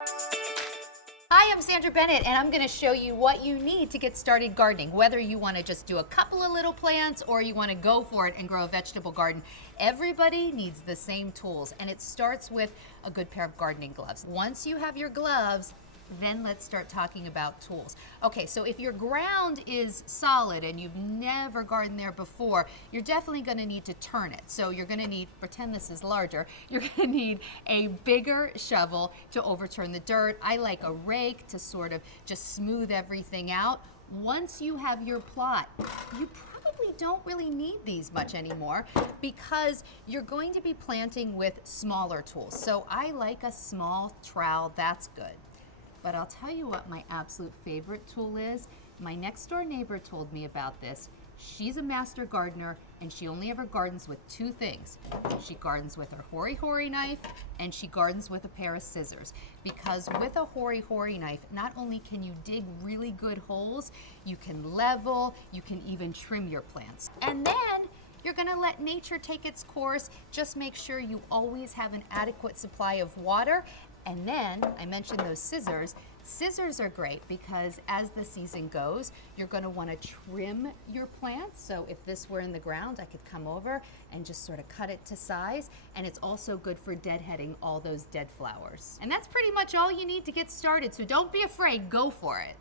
Hi, I'm Sandra Bennett, and I'm going to show you what you need to get started gardening. Whether you want to just do a couple of little plants or you want to go for it and grow a vegetable garden, everybody needs the same tools, and it starts with a good pair of gardening gloves. Once you have your gloves, then let's start talking about tools. Okay, so if your ground is solid and you've never gardened there before, you're definitely going to need to turn it. So you're going to need, pretend this is larger, you're going to need a bigger shovel to overturn the dirt. I like a rake to sort of just smooth everything out. Once you have your plot, you probably don't really need these much anymore because you're going to be planting with smaller tools. So I like a small trowel, that's good. But I'll tell you what my absolute favorite tool is. My next door neighbor told me about this. She's a master gardener and she only ever gardens with two things. She gardens with her hori-hori knife and she gardens with a pair of scissors. Because with a hori-hori knife, not only can you dig really good holes, you can level, you can even trim your plants. And then you're gonna let nature take its course. Just make sure you always have an adequate supply of water. And then, I mentioned those scissors. Scissors are great because as the season goes, you're gonna wanna trim your plants. So if this were in the ground, I could come over and just sort of cut it to size. And it's also good for deadheading all those dead flowers. And that's pretty much all you need to get started. So don't be afraid, go for it.